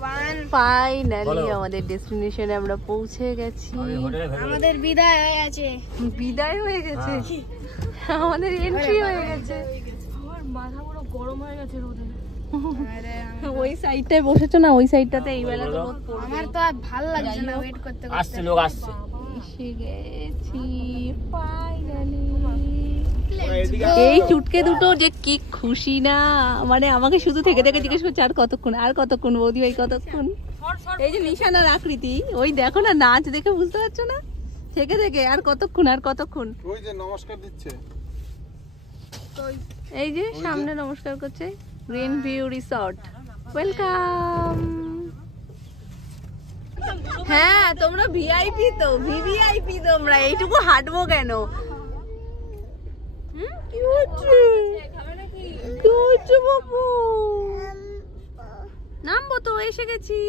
ভগবান, ফাইনালি আমাদের ডেস্টিনেশনে আমরা পৌঁছে গেছি। আমাদের বিদায় হয়ে গেছে। বিদায় হয়ে গেছে, আমাদের এন্ট্রি হয়ে গেছে। আমার মাথা পুরো গরম হয়ে গেছে রোদে। ওই সাইডটায় বসেছো না, ওই সাইডটাতে এই বেলা তো রোদ পড়বে। আমার তো আর ভালো লাগছে না ওয়েট করতে করতে। আসছে লোক আসছে। এসে গেছি ফাইনালি। এই চুটকে দুটো যে কি খুশি না, মানে আমাকে শুধু থেকে থেকে জিজ্ঞেস করছে আর কতক্ষণ, আর কতক্ষণ বৌদি ভাই কতক্ষণ। এই যে নিশানার আকৃতি, ওই দেখো না নাচ দেখে বুঝতে পারছো না, থেকে থেকে আর কতক্ষণ, আর কতক্ষণ। ওই যে নমস্কার দিচ্ছে, এই যে সামনে নমস্কার করছে। Green view resort, welcome. হ্যাঁ তোমরা ভিআইপি তো, ভিভিআইপি তোমরা, এইটুকু হাঁটবো কেন? কি হচ্ছে, কি হচ্ছে বাবু? নামবো তো, এসে গেছি,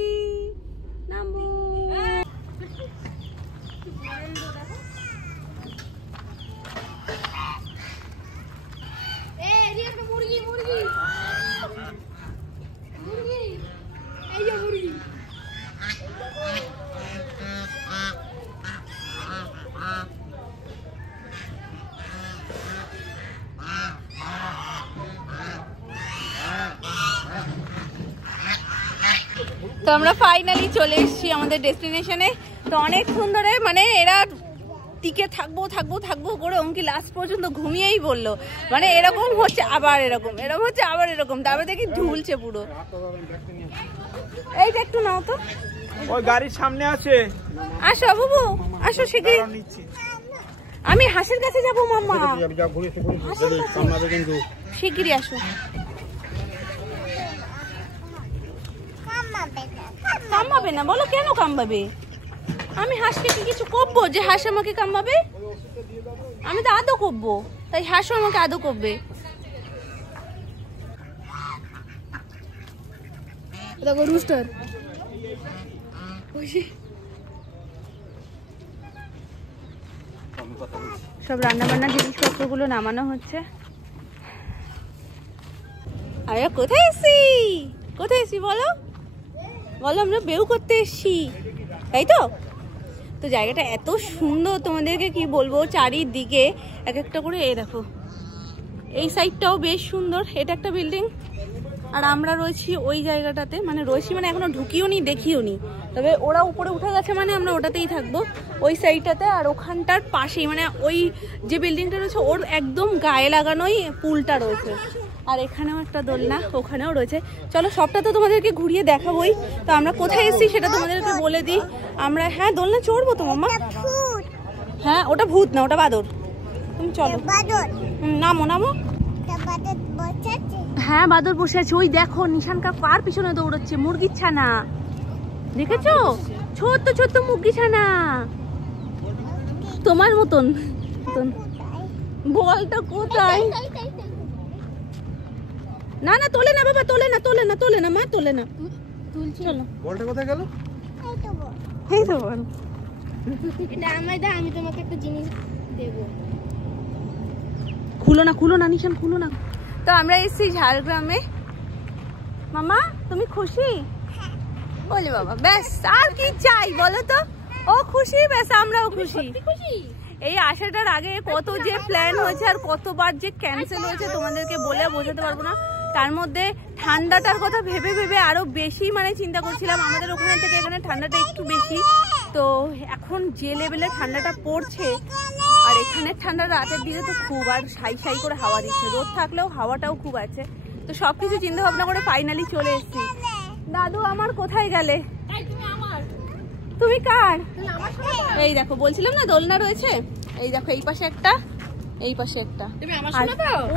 নামবো। তো আমরা ফাইনালি চলে এসেছি আমাদের ডেস্টিনেশনে। তো অনেক সুন্দরে, মানে এরা টিকে থাকবো থাকবো থাকবো করে অঙ্কি লাস্ট পর্যন্ত ঘুমিয়েই বললো, মানে এরকম হচ্ছে আবার এরকম, এরকম হচ্ছে আবার এরকম, তারপরে দেখি ঝুলছে পুরো। এইটা একটু নাও তো, ওই গাড়ির সামনে আছে। আসো বাবু, আসো শিগগির। আমি হাঁসের কাছে যাবো মাম্মা, শিগগিরই আসো। কামড়াবে না বলো, কেন কামড়াবে? আমি হাঁসকে কি কিছু করবো যে হাঁস আমাকে কামড়াবে? আমি তো আদৌ করবো, তাই হাঁসও আমাকে আদৌ করবে। দেখো রুস্টার, সব রান্না বান্নার জিনিসপত্রগুলো নামানো হচ্ছে। আরে কোথায় এসছি, কোথায় এসছি বলো, বলো। আমরা বেউ করতে এসছি, তাই তো? তো জায়গাটা এত সুন্দর, তোমাদেরকে কি বলবো, চারিদিকে এক একটা করে। এই দেখো এই সাইডটাও বেশ সুন্দর, এটা একটা বিল্ডিং, আর আমরা রয়েছি ওই জায়গাটাতে, মানে রয়েছি মানে এখনো ঢুকিও নি, দেখিও নি, তবে ওরা উপরে উঠে গেছে মানে আমরা ওটাতেই থাকবো, ওই সাইডটাতে। আর ওখানটার পাশেই, মানে ওই যে বিল্ডিংটা রয়েছে ওর একদম গায়ে লাগানোই পুলটা রয়েছে। আর এখানেও একটা দোলনা, ওখানেও রয়েছে। চলো সবটা তো তোমাদেরকে ঘুরিয়ে দেখাবোই। তো আমরা কোথায় এসেছি সেটা তোমাদেরকে বলে দিই। আমরা, হ্যাঁ দোলনা চড়বো তো মাম্মা। হ্যাঁ ওটা ভূত না, ওটা বাদর। তুমি চলো, নামো নামো। হ্যাঁ বাদর বসে আছে, ওই দেখো নিশানকার কার পিছনে দৌড়চ্ছে, মুরগির ছানা, দেখেছো? ছোট্ট ছোট্ট মুরগি ছানা, তোমার মতন। বলটা কোথায়? না না তোলে না বাবা, তোলে না, তোলে না, তোলে না মা, তোলে না। চলো, বলটা কোথায় গেল? এই তো বল। এটা আমায় দাও, আমি তোমাকে একটা জিনিস দেবো। খুলো না, খুলো না নিশান, খুলো না। তো আমরা এসেছি ঝাড়গ্রামে। মামা তুমি খুশি? বলি বাবা, ব্যাস আর কি চাই বলো তো? ও খুশি, ব্যাস আমরাও খুশি। এই আসাটার আগে কত যে প্ল্যান হয়েছে আর কতবার যে ক্যান্সেল হয়েছে তোমাদেরকে বলে বোঝাতে পারবো না। তার মধ্যে ঠান্ডাটার কথা ভেবে ভেবে আরো বেশি মানে চিন্তা করছিলাম। আমাদের ওখানে থেকে এখানে ঠান্ডাটা একটু বেশি, তো এখন যে লেভেলে ঠান্ডাটা পড়ছে, আর এখানের ঠান্ডা রাতের দিকে তো খুব, আর সাই সাই করে হাওয়া দিচ্ছে, রোদ থাকলেও হাওয়াটাও খুব আছে। তো সবকিছু চিন্তা ভাবনা করে ফাইনালি চলে এসেছি। দাদু আমার কোথায় গেলে? তুমি কার? এই দেখো বলছিলাম না দোলনা রয়েছে, এই দেখো এই পাশে একটা, এই পাশে একটা, আর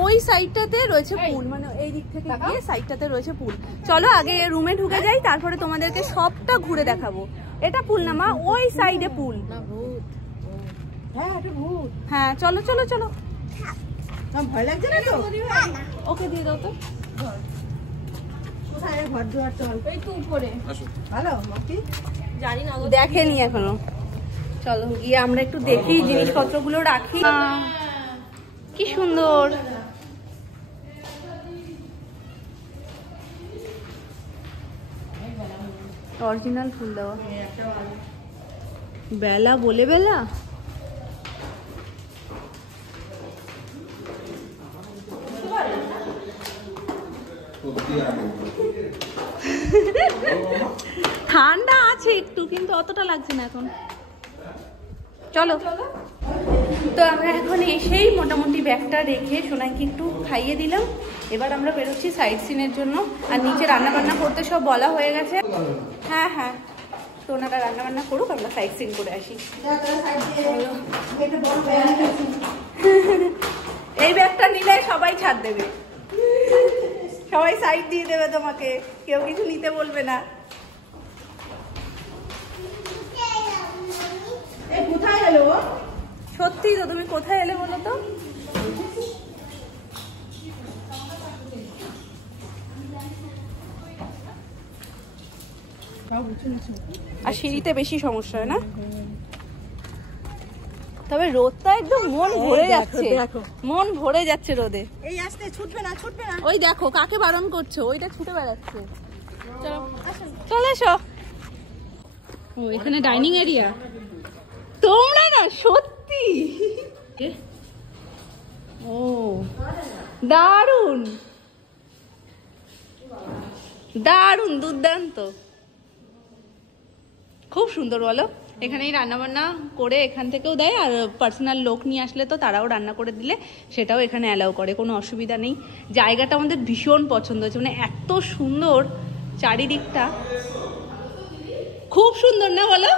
ওই সাইডটাতে রয়েছে পুল, মানে এই দিক থেকে গিয়ে সাইডটাতে রয়েছে পুল। চলো আগে রুমে ঢুকে যাই, তারপরে তোমাদেরকে সবটা ঘুরে দেখাবো। এটা পুল না মা, ওই সাইডে পুল। হ্যাঁ চলো চলো চলো। ভয় লাগছে না তো? ওকে দিয়ে দাও তো। দেখেনি এখনো, চলো গিয়ে আমরা একটু দেখি, জিনিসপত্র গুলো রাখি। কি সুন্দর, অরিজিনাল ফুল দেওয়া। বেলা বলে বেলা ঠান্ডা আছে একটু, কিন্তু অতটা লাগছে না এখন। চলো, তো আমরা এখন এসেই মোটামুটি ব্যাগটা রেখে সোনাইকে একটু খাইয়ে দিলাম। এবার আমরা বেরোচ্ছি সাইড সিনের জন্য। আর নিচে রান্না বান্না করতে সব বলা হয়ে গেছে। হ্যাঁ হ্যাঁ, তো ওনারা রান্না বান্না করুক, আমরা সাইড সিন করে আসি। এই ব্যাগটা নিলে সবাই ছাড় দেবে, সবাই সাইড দিয়ে দেবে তোমাকে, কেউ কিছু নিতে বলবে না। কোথায় এলো? সত্যি তো, তুমি কোথায় এলে বলো তো? আর সিঁড়িতে বেশি সমস্যা হয় না, তবে রোদটা একদম মন ভরে যাচ্ছে, মন ভরে যাচ্ছে রোদে। এই আসতে ছুটবে না, ছুটবে না। ওই দেখো কাকে বারণ করছো, ওইটা ছুটে বেড়াচ্ছে। চলে এসো। ও এখানে ডাইনিং এরিয়া। তোমরা না সত্যি, ও দারুণ দারুণ, দুর্দান্ত, খুব সুন্দর। বলো, এখানেই রান্না বান্না করে এখান থেকেও দেয়, আর পার্সোনাল লোক নিয়ে আসলে তো তারাও রান্না করে দিলে সেটাও এখানে অ্যালাউ করে, কোনো অসুবিধা নেই। জায়গাটা আমাদের ভীষণ পছন্দ হয়েছে, মানে এত সুন্দর চারিদিকটা, খুব সুন্দর না বলো?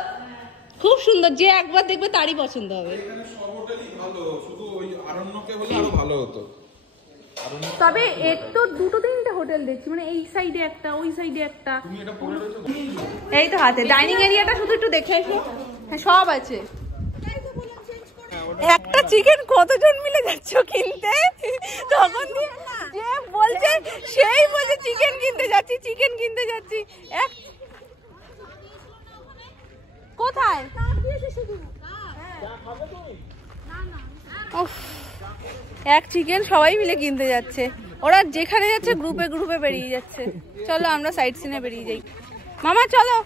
খুব সুন্দর, যে একবার দেখবে তারই পছন্দ হবে। তবে এর তো দুটো তিনটে হোটেল দেখছি, মানে এই সাইডে একটা, ওই সাইডে একটা। এই তো হাতে ডাইনিং এরিয়াটা শুধু একটু দেখে এসো। হ্যাঁ সব আছে। একটা চিকেন কতজন মিলে যাচ্ছ কিনতে? তখন যে বলছে সেই বলছে চিকেন কিনতে যাচ্ছি, চিকেন কিনতে যাচ্ছি। এক কোথায়? এক চিকেন সবাই মিলে কিনতে যাচ্ছে। ওরা যেখানে যাচ্ছে গ্রুপে গ্রুপে বেরিয়ে যাচ্ছে। চলো আমরা সাইড সিনে বেরিয়ে যাই। মামা চলো।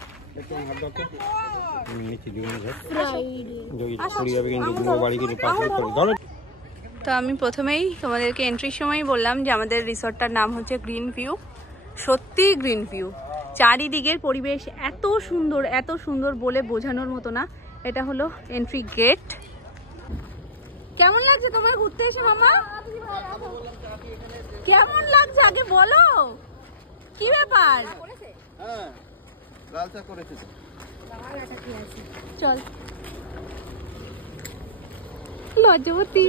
তো আমি প্রথমেই তোমাদেরকে এন্ট্রির সময় বললাম যে আমাদের রিসর্টটার নাম হচ্ছে গ্রিন ভিউ। সত্যি গ্রিন ভিউ, চারিদিকের পরিবেশ এত সুন্দর বলে বোঝানোর মতো না। এটা হলো এন্ট্রি গেট। কেমন লাগছে তোমার ঘুরতে এসে মামা? কেমন লাগছে আগে বলো, কি ব্যাপার? চল লজ্জাবতী।